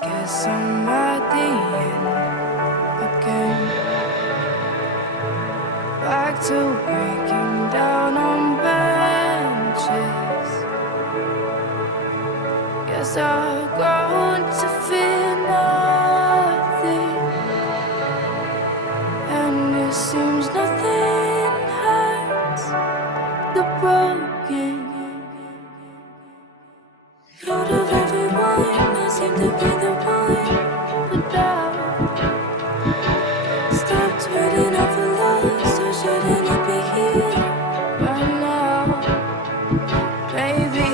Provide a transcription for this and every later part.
guess I'm at the end again. Back to breaking down on benches. Guess I've grown to fear nothing, and it seems nothing hurts the broken. Out of everyone, I seem to be the one without. Stopped waiting up for love, so shouldn't it be here by now? Baby,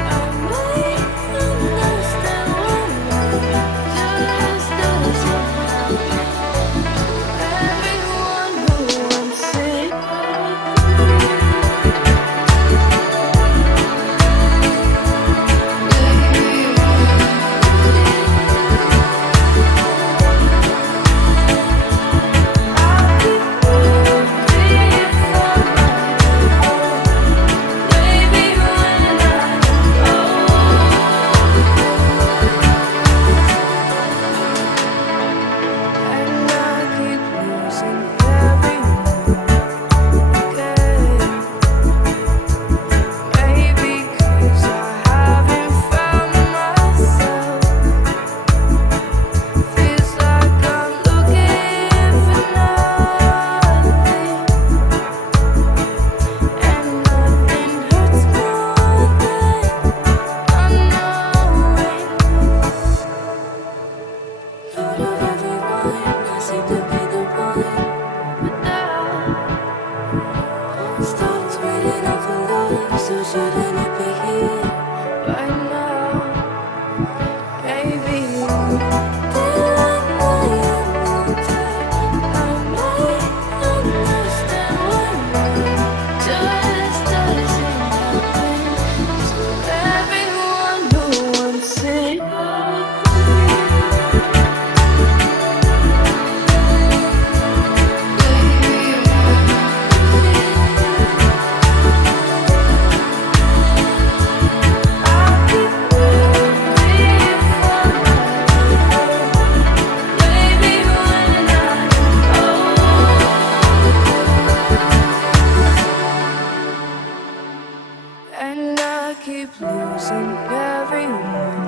I might understand why just doesn't everyone who wants it. Stopped waiting up for love, so shouldn't it be here by now? Baby, did I know you wanted? I might understand why just doesn't happen to everyone who wants it. And I keep losing everyone.